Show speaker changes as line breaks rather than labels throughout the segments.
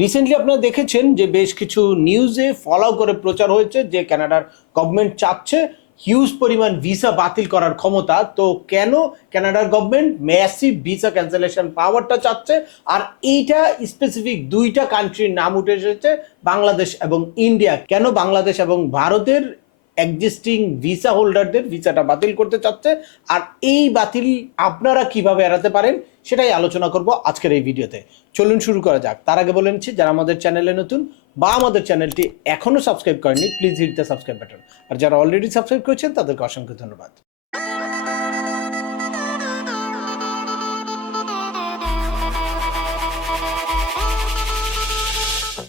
Recently আপনারা দেখেছেন যে বেশ কিছু নিউজে ফলো করে প্রচার হয়েছে যে ক্যানাডার গভর্নমেন্ট চাচ্ছে হিউজ পরিমাণ ভিসা বাতিল করার ক্ষমতা। তো কেন ক্যানাডার গভর্নমেন্ট ম্যাসিভ ভিসা ক্যান্সেলেশন পাওয়ারটা চাচ্ছে? আর এইটা স্পেসিফিক দুইটা কান্ট্রির নাম উঠে এসেছে, বাংলাদেশ এবং ইন্ডিয়া কেন বাংলাদেশ এবং ভারতের এক্সিস্টিং ভিসা হোল্ডারদের ভিসাটা বাতিল করতে চাচ্ছে। আর এই বাতিল আপনারা কীভাবে এড়াতে পারেন, সেটাই আলোচনা করব আজকের এই ভিডিওতে। চলুন শুরু করা যাক। তার আগে বলে নিচ্ছি, যারা আমাদের চ্যানেলে নতুন বা আমাদের চ্যানেলটি এখনও সাবস্ক্রাইব করেনি please hit the subscribe button আর যারা অলরেডি সাবস্ক্রাইব করেছেন, তাদেরকে অসংখ্য ধন্যবাদ।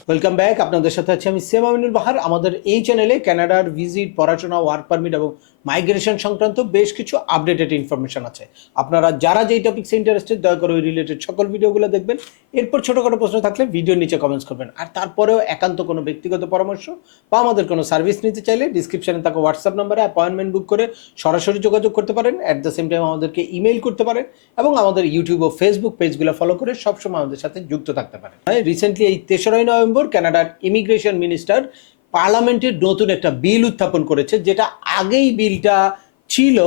ওয়েলকাম ব্যাক আপনাদের সাথে আছি আমি সেম বাহার। আমাদের এই চ্যানেলে কানাডার ভিজিট পড়াশোনা ওয়ার্ক পারমিট এবং মাইগ্রেশন সংক্রান্ত বেশ কিছু আপডেটেড ইনফরমেশন আছে। আপনারা যারা যেই টপিক্সে ইন্টারেস্টেড দয়া করে ওই রিলেটেড সকল ভিডিওগুলো দেখবেন। এরপর ছোটোখাটো প্রশ্ন থাকলে ভিডিওর নিচে কমেন্টস করবেন। আর তারপরেও একান্ত কোনো ব্যক্তিগত পরামর্শ বা আমাদের কোনো সার্ভিস নিতে চাইলে ডিসক্রিপশনে থাকা হোয়াটসঅ্যাপ নাম্বারে অ্যাপয়েন্টমেন্ট বুক করে সরাসরি যোগাযোগ করতে পারেন। অ্যাট দ্য সেম টাইম আমাদেরকে ইমেইল করতে পারেন এবং আমাদের ইউটিউব ও ফেসবুক পেজগুলো ফলো করে সবসময় আমাদের সাথে যুক্ত থাকতে পারেন। রিসেন্টলি এই তেসরাই নভেম্বর কানাডার ইমিগ্রেশন মিনিস্টার পার্লামেন্টের নতুন একটা বিল উত্থাপন করেছে, যেটা আগেই বিলটা ছিল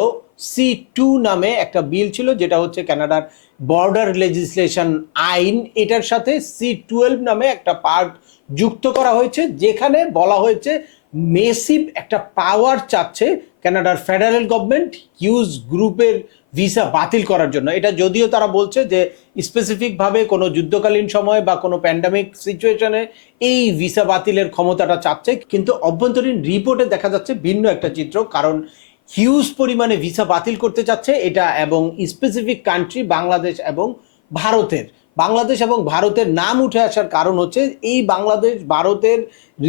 সি টু নামে একটা বিল ছিল, যেটা হচ্ছে কানাডার বর্ডার লেজিসলেশন আইন। এটার সাথে সি টুয়েলভ নামে একটা পার্ট যুক্ত করা হয়েছে, যেখানে বলা হয়েছে মেসিভ একটা পাওয়ার চাচ্ছে কানাডার ফেডারেল গভর্নমেন্ট হিউজ গ্রুপের ভিসা বাতিল করার জন্য। এটা যদিও তারা বলছে যে স্পেসিফিকভাবে কোনো যুদ্ধকালীন সময় বা কোনো প্যান্ডামিক সিচুয়েশনে এই ভিসা বাতিলের ক্ষমতাটা চাচ্ছে কিন্তু অভ্যন্তরীণ রিপোর্টে দেখা যাচ্ছে ভিন্ন একটা চিত্র, কারণ হিউজ পরিমাণে ভিসা বাতিল করতে চাচ্ছে এটা এবং স্পেসিফিক কান্ট্রি বাংলাদেশ এবং ভারতের। বাংলাদেশ এবং ভারতের নাম উঠে আসার কারণ হচ্ছে এই বাংলাদেশ, ভারতের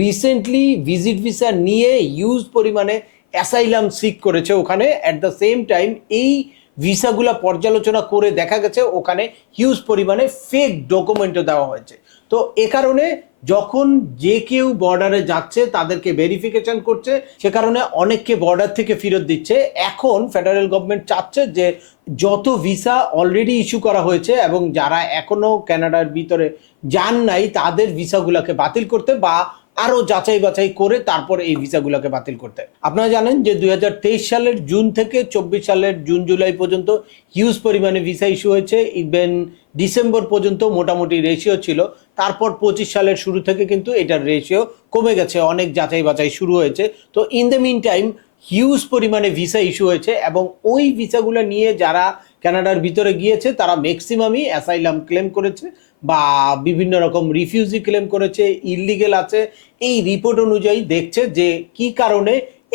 রিসেন্টলি ভিজিট ভিসা নিয়ে হিউজ পরিমাণে অ্যাসাইলাম সিক করেছে ওখানে। অ্যাট দ্য সেম টাইম এই ভিসাগুলো পর্যালোচনা করে দেখা গেছে, ওখানে হিউজ পরিমাণে ফেক ডকুমেন্টও দেওয়া হয়েছে। তো এ কারণে যখন যে কেউ বর্ডারে যাচ্ছে, তাদেরকে ভেরিফিকেশন করছে, সে কারণে অনেককে বর্ডার থেকে ফেরত দিচ্ছে। এখন ফেডারেল গভর্নমেন্ট চাচ্ছে যে যত ভিসা অলরেডি ইস্যু করা হয়েছে এবং যারা এখনও ক্যানাডার ভিতরে যান নাই, তাদের ভিসাগুলোকে বাতিল করতে বা আরও যাচাই বাছাই করে তারপর এই ভিসাগুলোকে বাতিল করতে আপনারা জানেন যে দুই হাজার তেইশ সালের জুন থেকে চব্বিশ সালের জুন, জুলাই পর্যন্ত হিউজ পরিমাণে ভিসা ইস্যু হয়েছে। ইভেন ডিসেম্বর পর্যন্ত মোটামুটি রেশিও ছিল। তারপর পঁচিশ সালের শুরু থেকে কিন্তু এটার রেশিও কমে গেছে। অনেক যাচাই বাছাই শুরু হয়েছে। তো in the mean time huge পরিমাণে ভিসা ইস্যু হয়েছে এবং ওই ভিসাগুলো নিয়ে যারা কানাডার ভিতরে গিয়েছে, তারা ম্যাক্সিমামই অ্যাসাইলাম ক্লেম করেছে। বা বিভিন্ন রকম রিফিউজি ক্লেম করেছে ইলিগেল আছে, এই রিপোর্ট অনুযায়ী দেখছে যে কি কারণে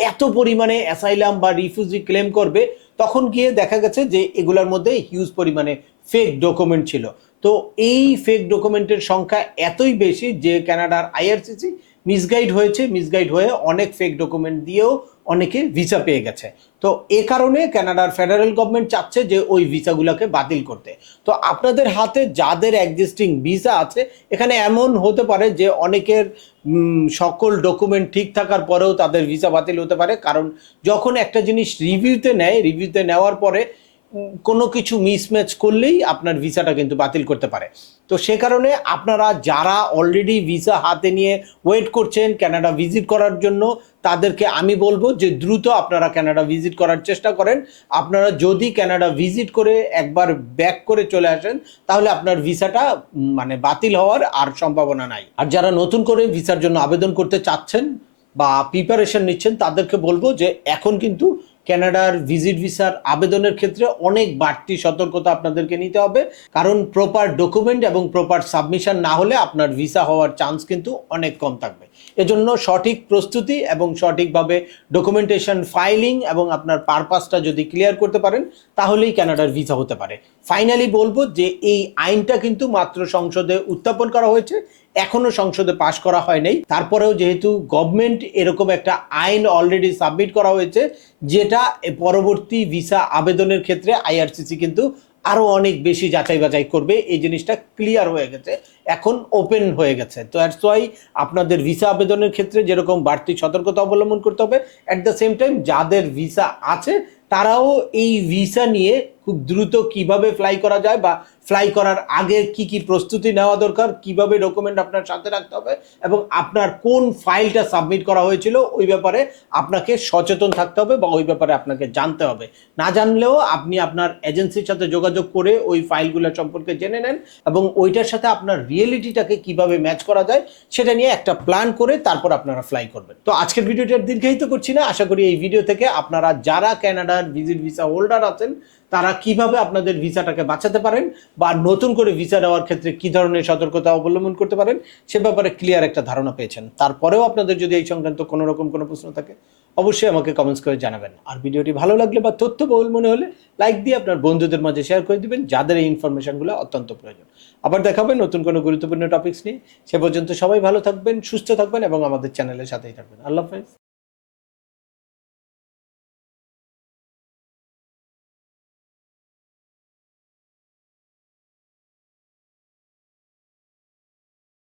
এত পরিমাণে অ্যাসাইলাম বা রিফিউজি ক্লেম করবে। তখন গিয়ে দেখা গেছে যে এগুলোর মধ্যে হিউজ পরিমাণে ফেক ডকুমেন্ট ছিল। তো এই ফেক ডকুমেন্টের সংখ্যা এতই বেশি যে কানাডার আইআরসিসি মিসগাইড হয়েছে মিসগাইড হয়ে অনেক ফেক ডকুমেন্ট দিয়েও অনেকে ভিসা পেয়ে গেছে। তো এ কারণে কানাডার ফেডারেল গভর্নমেন্ট চাচ্ছে যে ওই ভিসাগুলোকে বাতিল করতে। তো আপনাদের হাতে যাদের এক্সিস্টিং ভিসা আছে, এখানে এমন হতে পারে যে অনেকের সকল ডকুমেন্ট ঠিক থাকার পরেও তাদের ভিসা বাতিল হতে পারে। কারণ যখন একটা জিনিস রিভিউতে নেয় রিভিউতে নেওয়ার পরে কোনো কিছু মিসম্যাচ করলেই আপনার ভিসাটা কিন্তু বাতিল করতে পারে। তো সে কারণে আপনারা যারা অলরেডি ভিসা হাতে নিয়ে ওয়েট করছেন কানাডা ভিজিট করার জন্য, তাদেরকে আমি বলব যে দ্রুত আপনারা কানাডা ভিজিট করার চেষ্টা করেন। আপনারা যদি কানাডা ভিজিট করে একবার ব্যাক করে চলে আসেন, তাহলে আপনার ভিসাটা মানে বাতিল হওয়ার আর সম্ভাবনা নাই। আর যারা নতুন করে ভিসার জন্য আবেদন করতে চাচ্ছেন বা প্রিপারেশন নিচ্ছেন, তাদেরকে বলব যে এখন কিন্তু কানাডার ভিজিট ভিসার আবেদনের ক্ষেত্রে অনেক বাড়তি সতর্কতা আপনাদেরকে নিতে হবে। কারণ প্রপার ডকুমেন্ট এবং প্রপার সাবমিশন না হলে আপনার ভিসা হওয়ার চান্স কিন্তু অনেক কম থাকবে। এজন্য সঠিক প্রস্তুতি এবং সঠিকভাবে ডকুমেন্টেশন ফাইলিং এবং আপনার পারপাসটা যদি ক্লিয়ার করতে পারেন, তাহলেই ক্যানাডার ভিসা হতে পারে। ফাইনালি বলব যে এই আইনটা কিন্তু মাত্র সংসদে উত্থাপন করা হয়েছে। এখনও সংসদে পাশ করা হয় নাই তারপরেও যেহেতু গভর্নমেন্ট এরকম একটা আইন অলরেডি সাবমিট করা হয়েছে, যেটা পরবর্তী ভিসা আবেদনের ক্ষেত্রে আইআরসিসি কিন্তু আরও অনেক বেশি যাচাই বাছাই করবে। এই জিনিসটা ক্লিয়ার হয়ে গেছে, এখন ওপেন হয়ে গেছে। তো দ্যাটস ওয়াই আপনাদের ভিসা আবেদনের ক্ষেত্রে যেরকম বাড়তি সতর্কতা অবলম্বন করতে হবে অ্যাট দ্য সেম টাইম যাদের ভিসা আছে, তারাও এই ভিসা নিয়ে খুব দ্রুত কীভাবে ফ্লাই করা যায় বা ফ্লাই করার আগে কি কি প্রস্তুতি নেওয়া দরকার, কীভাবে ডকুমেন্ট আপনার সাথে রাখতে হবে এবং আপনার কোন ফাইলটা সাবমিট করা হয়েছিল ওই ব্যাপারে আপনাকে সচেতন থাকতে হবে বা ওই ব্যাপারে আপনাকে জানতে হবে। না জানলেও আপনি আপনার এজেন্সির সাথে যোগাযোগ করে ওই ফাইলগুলো সম্পর্কে জেনে নেন এবং ওইটার সাথে আপনার রিয়েলিটিটাকে কীভাবে ম্যাচ করা যায় সেটা নিয়ে একটা প্ল্যান করে তারপর আপনারা ফ্লাই করবেন। তো আজকের ভিডিওটা দীর্ঘায়িত করছি না। আশা করি এই ভিডিও থেকে আপনারা যারা ক্যানাডার ভিজিট ভিসা হোল্ডার আছেন তারা কীভাবে আপনাদের ভিসাটাকে বাঁচাতে পারেন বা নতুন করে ভিসা দেওয়ার ক্ষেত্রে কি ধরনের সতর্কতা অবলম্বন করতে পারেন, সে ব্যাপারে ক্লিয়ার একটা ধারণা পেয়েছেন। তারপরেও আপনাদের যদি এই সংক্রান্ত কোনো রকম কোনো প্রশ্ন থাকে, অবশ্যই আমাকে কমেন্টস করে জানাবেন। আর ভিডিওটি ভালো লাগলে বা তথ্যবহুল মনে হলে লাইক দিয়ে আপনার বন্ধুদের মাঝে শেয়ার করে দিবেন, যাদের এই ইনফরমেশনগুলো অত্যন্ত প্রয়োজন। আবার দেখাবেন নতুন কোনো গুরুত্বপূর্ণ টপিকস নিয়ে। সে পর্যন্ত সবাই ভালো থাকবেন, সুস্থ থাকবেন এবং আমাদের চ্যানেলের সাথেই থাকবেন। আল্লাহ হাফেজ।